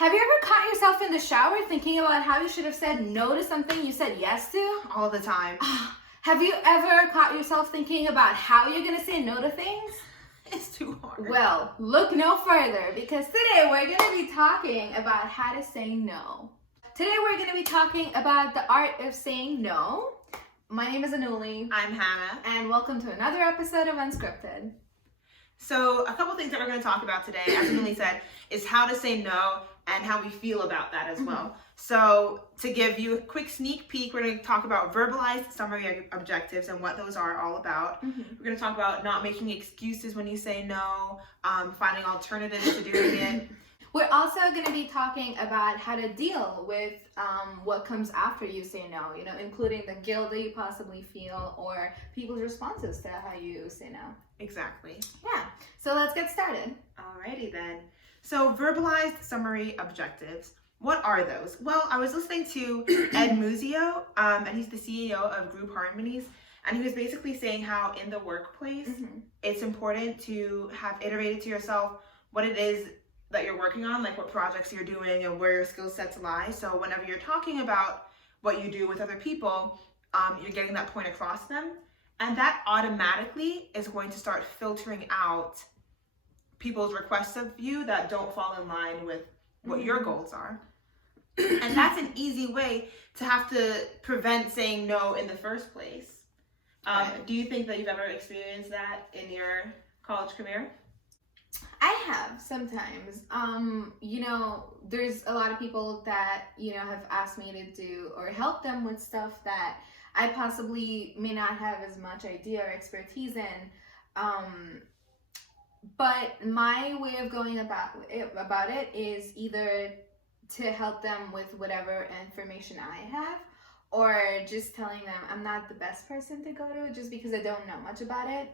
Have you ever caught yourself in the shower thinking about how you should have said no to something you said yes to? All the time. Have you ever caught yourself thinking about how you're going to say no to things? It's too hard. Well, look no further, because today we're going to be talking about how to say no. Today we're going to be talking about the art of saying no. My name is Anuli. I'm Hannah. And welcome to another episode of Unscripted. So a couple things that we're going to talk about today, as Anuli said, is how to say no and how we feel about that as well. So to give you a quick sneak peek, we're going to talk about verbalized summary objectives and what those are all about. We're going to talk about not making excuses when you say no, finding alternatives to doing it. We're also going to be talking about how to deal with what comes after you say no, including the guilt that you possibly feel or people's responses to how you say no. Exactly. Yeah. So let's get started. Alrighty then. So verbalized summary objectives. What are those? Well, I was listening to Ed Muzio, and he's the CEO of Group Harmonies, and he was basically saying how in the workplace, it's important to have iterated to yourself what it is that you're working on, like what projects you're doing and where your skill sets lie. So whenever you're talking about what you do with other people, you're getting that point across them. And that automatically is going to start filtering out people's requests of you that don't fall in line with what your goals are. And that's an easy way to have to prevent saying no in the first place. Do you think that you've ever experienced that in your college career? I have sometimes. There's a lot of people that, have asked me to do or help them with stuff that I possibly may not have as much idea or expertise in. But my way of going about it is either to help them with whatever information I have, or just telling them I'm not the best person to go to just because I don't know much about it.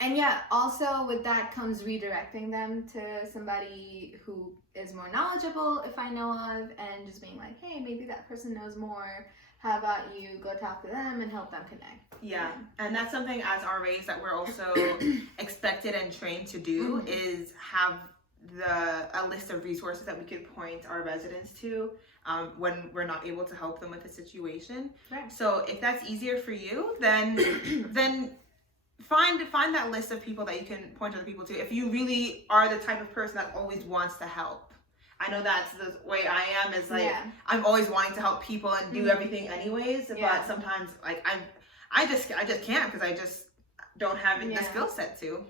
And yeah, also with that comes redirecting them to somebody who is more knowledgeable if I know of, and just being like, hey, maybe that person knows more. How about you go talk to them and help them connect? Yeah, and that's something as RAs that we're also expected and trained to do, is have a list of resources that we could point our residents to when we're not able to help them with a situation. Right. So if that's easier for you, then find that list of people that you can point other people to. If you really are the type of person that always wants to help. I know that's the way I am, is like, I'm always wanting to help people and do everything anyways, but sometimes like I just can't, because I just don't have the skill set to.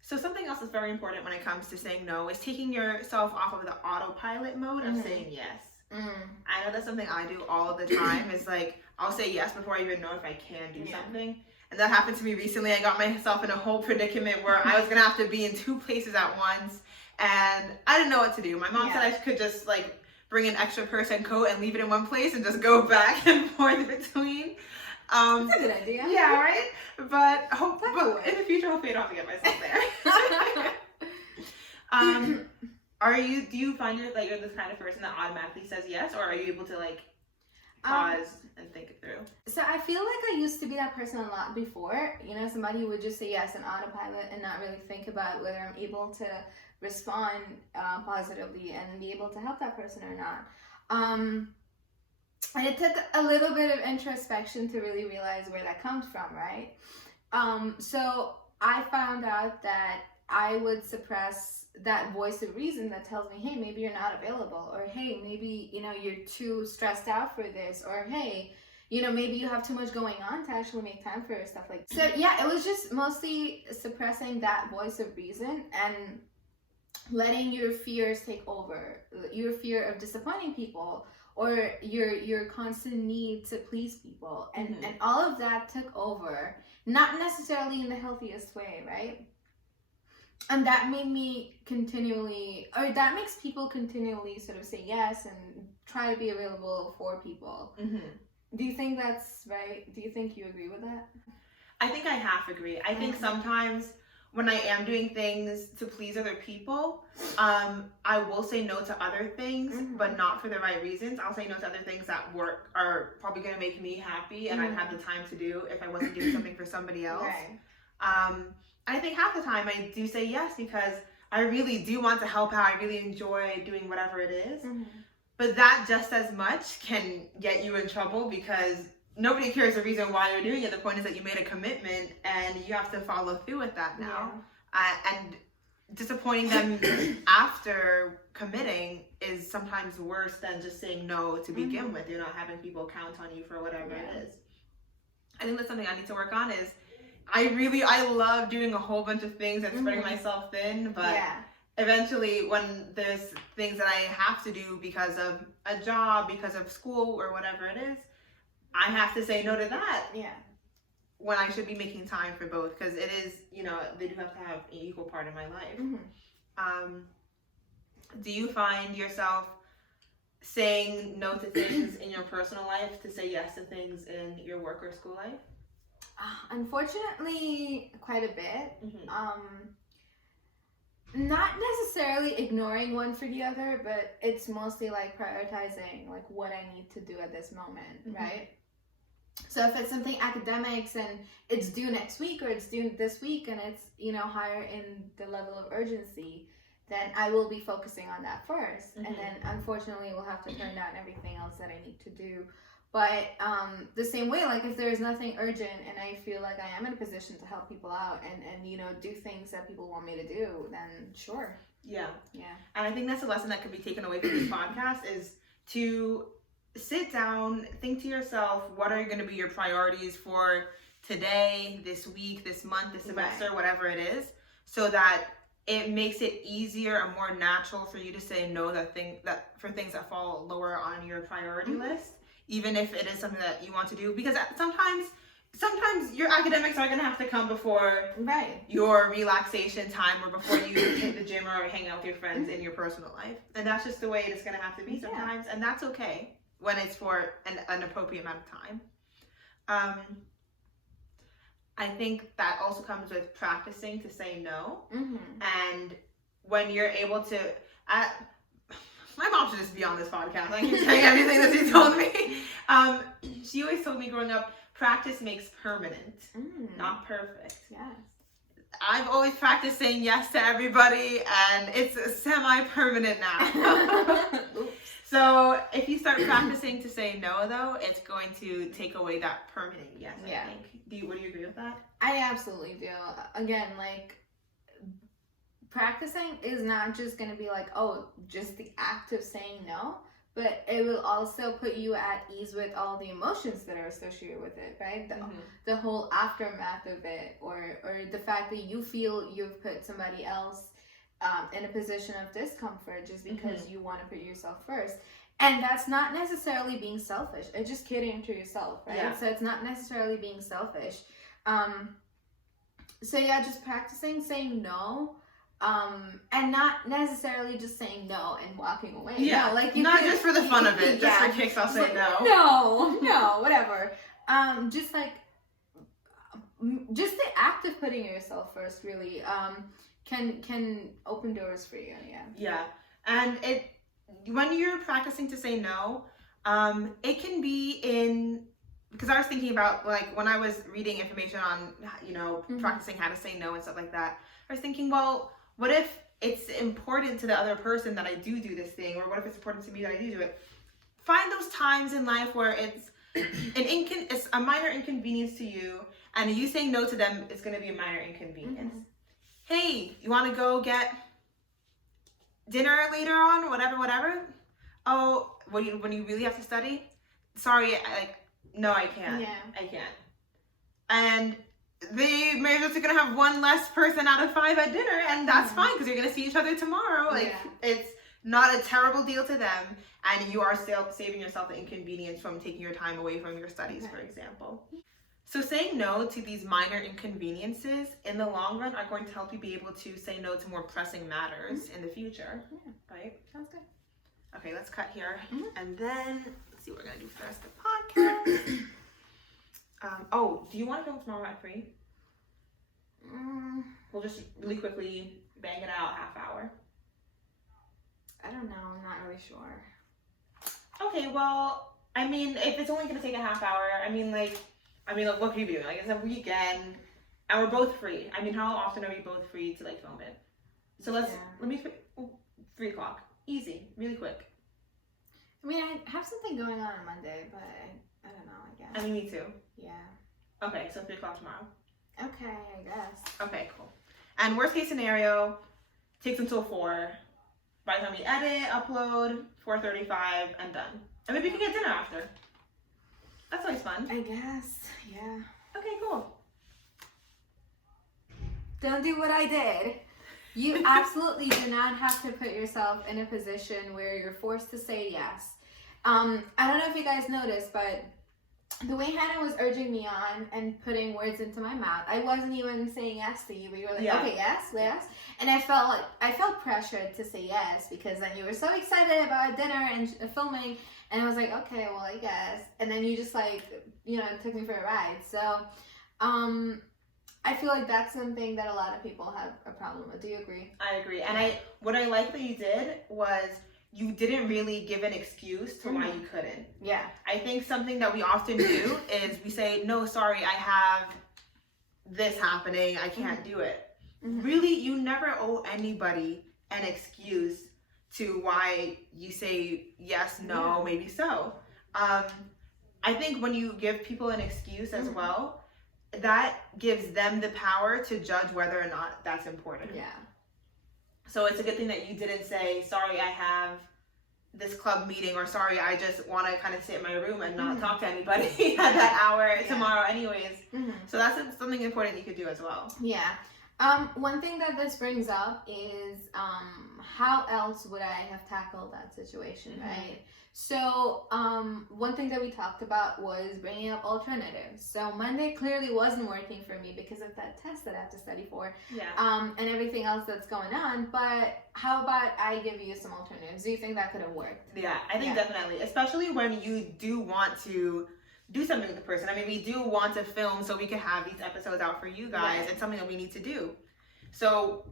So something else that's very important when it comes to saying no is taking yourself off of the autopilot mode of saying yes. I know that's something I do all the time. Is like, I'll say yes before I even know if I can do something. And that happened to me recently. I got myself in a whole predicament where I was gonna have to be in 2 places at once, and I didn't know what to do. My mom said I could just like bring an extra purse and coat and leave it in one place and just go back and forth between. That's a good idea. Yeah, right? But in the future, hopefully I don't have to get myself there. Do you find that you're this kind of person that automatically says yes, or are you able to like pause and think it through? So I feel like I used to be that person a lot before. Somebody who would just say yes on autopilot and not really think about whether I'm able to respond positively and be able to help that person or not. And it took a little bit of introspection to really realize where that comes from, right? So I found out that I would suppress that voice of reason that tells me, hey, maybe you're not available, or hey, maybe, you're too stressed out for this, or hey, maybe you have too much going on to actually make time for stuff like that. So yeah, it was just mostly suppressing that voice of reason and letting your fears take over, your fear of disappointing people, or your constant need to please people, and all of that took over, not necessarily in the healthiest way, right? And that made me that makes people continually sort of say yes and try to be available for people. Do you think that's right? Do you think you agree with that? I think I half agree. I think sometimes when I am doing things to please other people, I will say no to other things, but not for the right reasons. I'll say no to other things that are probably going to make me happy and I'd have the time to do if I wasn't doing something for somebody else. Right. I think half the time I do say yes because I really do want to help out. I really enjoy doing whatever it is. Mm-hmm. But that just as much can get you in trouble because nobody cares the reason why you're doing it. The point is that you made a commitment and you have to follow through with that now. And disappointing them after committing is sometimes worse than just saying no to begin with. You're not having people count on you for whatever it is. I think that's something I need to work on is I love doing a whole bunch of things and spreading myself thin, but eventually when there's things that I have to do because of a job, because of school or whatever it is, I have to say no to that. Yeah. When I should be making time for both, because it is, they do have to have an equal part in my life. Do you find yourself saying no to things in your personal life to say yes to things in your work or school life? Unfortunately, quite a bit. Not necessarily ignoring one for the other, but it's mostly like prioritizing like what I need to do at this moment, right? So if it's something academics and it's due next week or it's due this week and it's, higher in the level of urgency, then I will be focusing on that first. And then unfortunately we'll have to turn down everything else that I need to do. But the same way, like if there's nothing urgent and I feel like I am in a position to help people out and do things that people want me to do, then sure. Yeah. And I think that's a lesson that could be taken away from this podcast is to sit down, think to yourself, what are going to be your priorities for today, this week, this month, this semester, whatever it is, so that it makes it easier and more natural for you to say no for things that fall lower on your priority list, even if it is something that you want to do, because sometimes your academics are going to have to come before your relaxation time or before you hit the gym or hang out with your friends in your personal life. And that's just the way it's going to have to be sometimes. And that's okay when it's for an appropriate amount of time. I think that also comes with practicing to say no. And when you're able to... my mom should just be on this podcast. I keep saying everything that she told me. She always told me growing up, practice makes permanent, not perfect. Yes. I've always practiced saying yes to everybody, and it's semi-permanent now. So if you start practicing to say no, though, it's going to take away that permanent yes, I think. Would you agree with that? I absolutely do. Again, like, practicing is not just going to be like, just the act of saying no, but it will also put you at ease with all the emotions that are associated with it, right? The whole aftermath of it, or the fact that you feel you've put somebody else in a position of discomfort just because you want to put yourself first. And that's not necessarily being selfish. It's just catering to yourself, right? Yeah. So it's not necessarily being selfish. So yeah, just practicing saying no. And not necessarily just saying no and walking away. Yeah, no, like not just for the fun of it. Just for kicks, I'll say no. No, whatever. Just the act of putting yourself first really can open doors for you. Yeah, and when you're practicing to say no, it can be because I was thinking about like when I was reading information on practicing how to say no and stuff like that. I was thinking, well, what if it's important to the other person that I do this thing, or what if it's important to me that I do it? Find those times in life where it's it's a minor inconvenience to you, and you saying no to them is going to be a minor inconvenience. Hey, you want to go get dinner later on? Whatever. Oh, when you really have to study? Sorry, no, I can't. Yeah. I can't. And the marriages are going to have one less person out of 5 at dinner, and that's fine because you're going to see each other tomorrow. It's not a terrible deal to them, and you are still saving yourself the inconvenience from taking your time away from your studies, for example. So saying no to these minor inconveniences in the long run are going to help you be able to say no to more pressing matters in the future. Yeah. Right? Sounds good. Okay, let's cut here. And then, let's see what we're going to do for the rest of the podcast. Do you want to film tomorrow at 3? We'll just really quickly bang it out, half hour. I don't know. I'm not really sure. Okay, well, I mean, if it's only going to take a half hour, what could you be doing? Like, it's a weekend, and we're both free. I mean, how often are we both free to, film it? So let me 3 o'clock. Easy, really quick. I mean, I have something going on Monday, but I don't know, I guess. I mean, me too. Yeah. Okay, so 3 o'clock tomorrow. Okay, I guess. Okay, cool. And worst case scenario, takes until 4. By the time we edit, upload, 4:35, and done. And maybe we can get dinner after. That's always fun. I guess, yeah. Okay, cool. Don't do what I did. You absolutely do not have to put yourself in a position where you're forced to say yes. I don't know if you guys noticed, but the way Hannah was urging me on and putting words into my mouth, I wasn't even saying yes to you, but you were like, okay, yes. And I felt pressured to say yes, because then you were so excited about dinner and filming, and I was like, okay, well, I guess. And then you just took me for a ride. So, I feel like that's something that a lot of people have a problem with. Do you agree? I agree. And what I like that you did was you didn't really give an excuse to why you couldn't. Yeah. I think something that we often do is we say, no, sorry, I have this happening. I can't do it. Really, you never owe anybody an excuse to why you say yes, no, maybe so. I think when you give people an excuse as well, that gives them the power to judge whether or not that's important. Yeah. So it's a good thing that you didn't say, sorry, I have this club meeting, or sorry, I just want to kind of sit in my room and not talk to anybody at that hour tomorrow anyways. So that's something important you could do as well. Yeah. One thing that this brings up is how else would I have tackled that situation, right? So one thing that we talked about was bringing up alternatives. So Monday clearly wasn't working for me because of that test that I have to study for, and everything else that's going on. But how about I give you some alternatives? Do you think that could have worked? Yeah, I think definitely, especially when you do want to do something with the person. I mean, we do want to film so we can have these episodes out for you guys. It's something that we need to do. So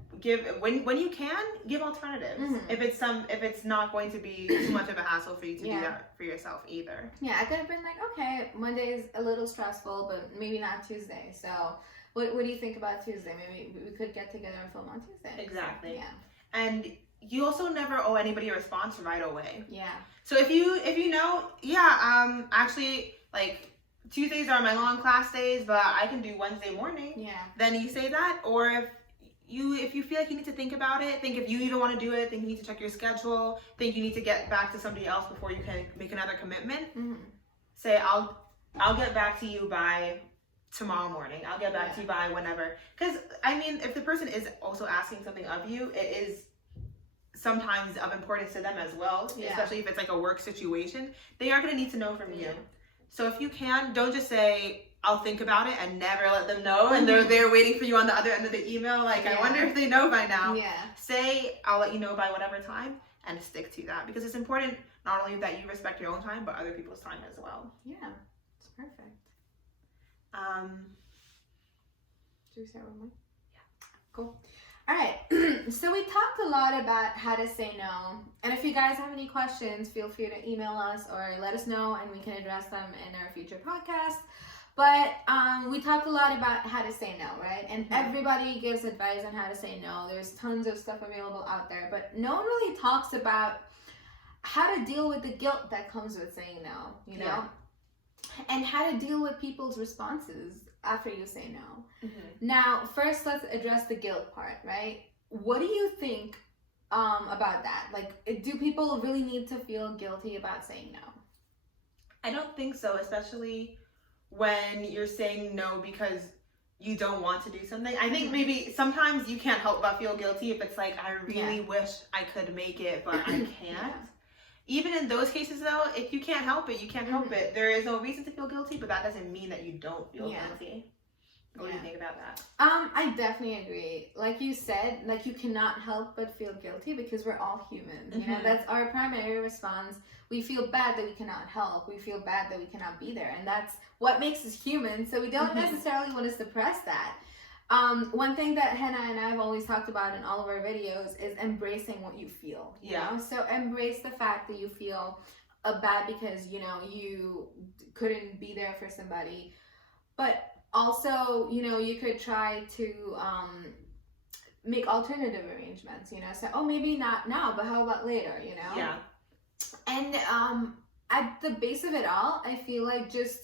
when you can, give alternatives. If it's not going to be too much of a hassle for you to do that for yourself either. Yeah, I could have been like, okay, Monday is a little stressful, but maybe not Tuesday. So what do you think about Tuesday? Maybe we could get together and film on Tuesday. Exactly. Yeah. And you also never owe anybody a response right away. Yeah. So if you know, actually, like, Tuesdays are my long class days, but I can do Wednesday morning. Yeah. Then you say that. Or if you feel like you need to think about it, think if you even want to do it, think you need to check your schedule, think you need to get back to somebody else before you can make another commitment, say, I'll get back to you by tomorrow morning. I'll get back to you by whenever. Because, I mean, if the person is also asking something of you, it is sometimes of importance to them as well, especially if it's like a work situation. They are going to need to know from you. So if you can, don't just say, I'll think about it, and never let them know, and they're there waiting for you on the other end of the email. Like, I wonder if they know by now. Yeah. Say, I'll let you know by whatever time, and stick to that, because it's important not only that you respect your own time, but other people's time as well. Yeah, it's perfect. Should we start with mine? Yeah. Cool. All right. So we talked a lot about how to say no, and if you guys have any questions, feel free to email us or let us know, and we can address them in our future podcast. But we talked a lot about how to say no, right? And everybody gives advice on how to say no. There's tons of stuff available out there, but no one really talks about how to deal with the guilt that comes with saying no, you know? And how to deal with people's responses after you say no. Now, first, let's address the guilt part, right? What do you think about that? Like, do people really need to feel guilty about saying no? I don't think so, especially when you're saying no because you don't want to do something. I think maybe sometimes you can't help but feel guilty if it's like, I really wish I could make it, but I can't. Even in those cases though, if you can't help it, you can't help it. There is no reason to feel guilty, but that doesn't mean that you don't feel guilty. What do you think about that? I definitely agree. Like you said, like, you cannot help but feel guilty because we're all human. You know, that's our primary response. We feel bad that we cannot help. We feel bad that we cannot be there. And that's what makes us human. So we don't necessarily want to suppress that. One thing that Hannah and I have always talked about in all of our videos is embracing what you feel. You know? So embrace the fact that you feel bad because, you know, you couldn't be there for somebody. But also, you know, you could try to make alternative arrangements, so, oh, maybe not now, but how about later, Yeah. And at the base of it all, I feel like just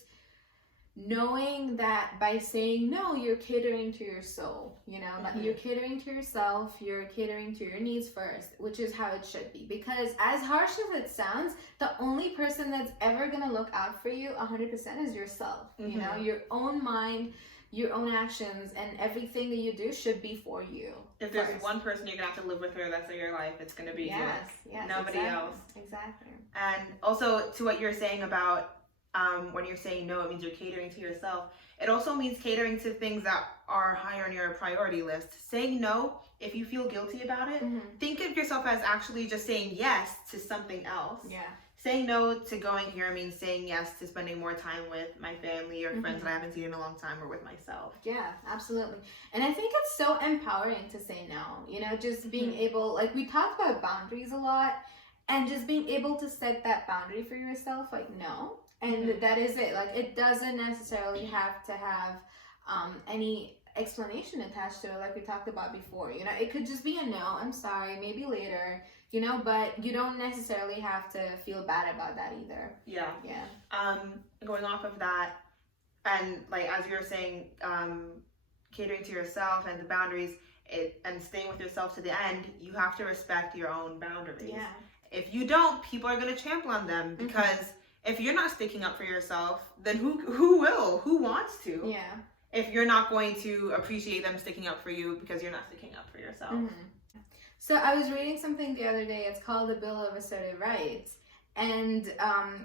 knowing that by saying no, you're catering to your soul, that you're catering to yourself, you're catering to your needs first, which is how it should be. Because as harsh as it sounds, the only person that's ever going to look out for you 100% is yourself, your own mind, your own actions, and everything that you do should be for you. If there's one person you're going to have to live with for the rest of your life, it's going to be you. Nobody else. Exactly. And also to what you're saying about when you're saying no, it means you're catering to yourself. It also means catering to things that are higher on your priority list. Saying no, if you feel guilty about it, think of yourself as actually just saying yes to something else. Yeah. Saying no to going here means saying yes to spending more time with my family or friends that I haven't seen in a long time, or with myself. Yeah, absolutely. And I think it's so empowering to say no, just being able, like we talked about boundaries a lot, and just being able to set that boundary for yourself, like no. And that is it. Like, it doesn't necessarily have to have any explanation attached to it, like we talked about before. It could just be a no, I'm sorry, maybe later, but you don't necessarily have to feel bad about that either. Yeah. Yeah. Going off of that, and like as you were saying, catering to yourself and the boundaries, and staying with yourself to the end, you have to respect your own boundaries. Yeah. If you don't, people are going to trample on them, because if you're not sticking up for yourself, then who will? Who wants to? Yeah. If you're not going to appreciate them sticking up for you because you're not sticking up for yourself. So I was reading something the other day. It's called the Bill of Assertive Rights. And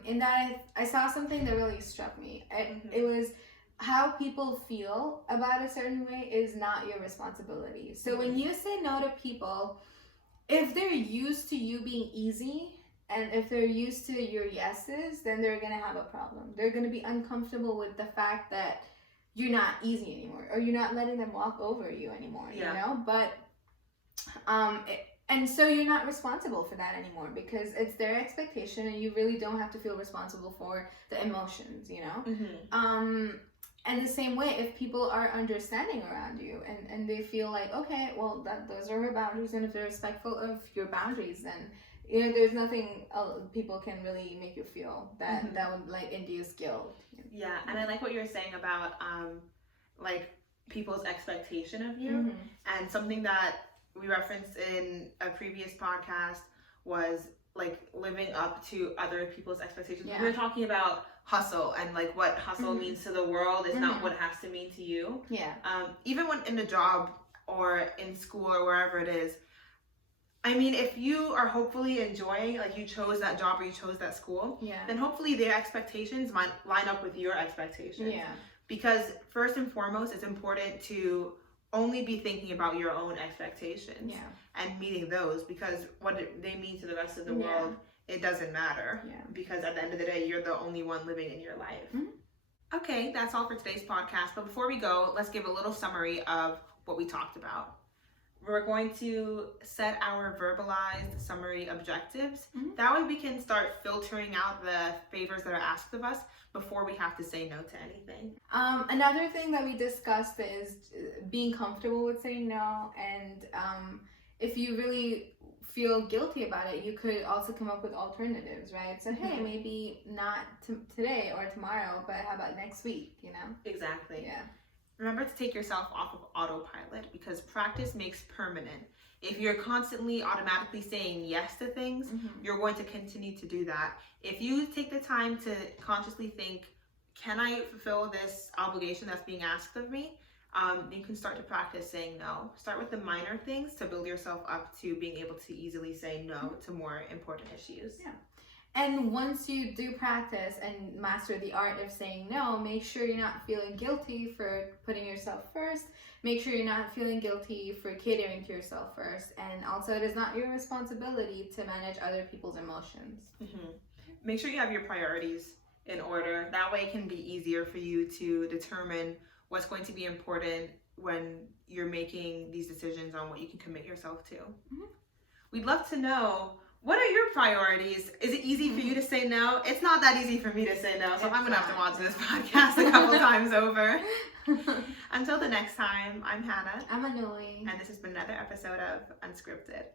in that, I saw something that really struck me. It was how people feel about a certain way is not your responsibility. So when you say no to people, if they're used to you being easy, and if they're used to your yeses, then they're going to have a problem. They're going to be uncomfortable with the fact that you're not easy anymore, or you're not letting them walk over you anymore, But, and so you're not responsible for that anymore, because it's their expectation, and you really don't have to feel responsible for the emotions, And the same way, if people are understanding around you, and they feel like, okay, well, those are her boundaries, and if they're respectful of your boundaries, then there's nothing people can really make you feel that would like induce guilt. Yeah, and I like what you're saying about like people's expectation of you, and something that we referenced in a previous podcast was like living up to other people's expectations. Yeah. We were talking about hustle, and like what hustle means to the world is not what it has to mean to you. Yeah. Even when in a job or in school or wherever it is, I mean, if you are hopefully enjoying, like you chose that job or you chose that school, then hopefully their expectations might line up with your expectations. Yeah. Because first and foremost, it's important to only be thinking about your own expectations and meeting those, because what they mean to the rest of the world, it doesn't matter. Yeah. Because at the end of the day, you're the only one living in your life. Okay, that's all for today's podcast. But before we go, let's give a little summary of what we talked about. We're going to set our verbalized summary objectives. That way we can start filtering out the favors that are asked of us before we have to say no to anything. Another thing that we discussed is being comfortable with saying no, and if you really feel guilty about it, you could also come up with alternatives, right? So, hey, maybe not today or tomorrow, but how about next week, Exactly. Yeah. Remember to take yourself off of autopilot, because practice makes permanent. If you're constantly automatically saying yes to things, you're going to continue to do that. If you take the time to consciously think, can I fulfill this obligation that's being asked of me? You can start to practice saying no. Start with the minor things to build yourself up to being able to easily say no to more important issues. Yeah. And once you do practice and master the art of saying no, make sure you're not feeling guilty for putting yourself first. Make sure you're not feeling guilty for catering to yourself first. And also, it is not your responsibility to manage other people's emotions. Make sure you have your priorities in order. That way it can be easier for you to determine what's going to be important when you're making these decisions on what you can commit yourself to. We'd love to know, what are your priorities? Is it easy for you to say no? It's not that easy for me to say no, so I'm going to have to watch this podcast a couple times over. Until the next time, I'm Hannah. I'm Anuli. And this has been another episode of Unscripted.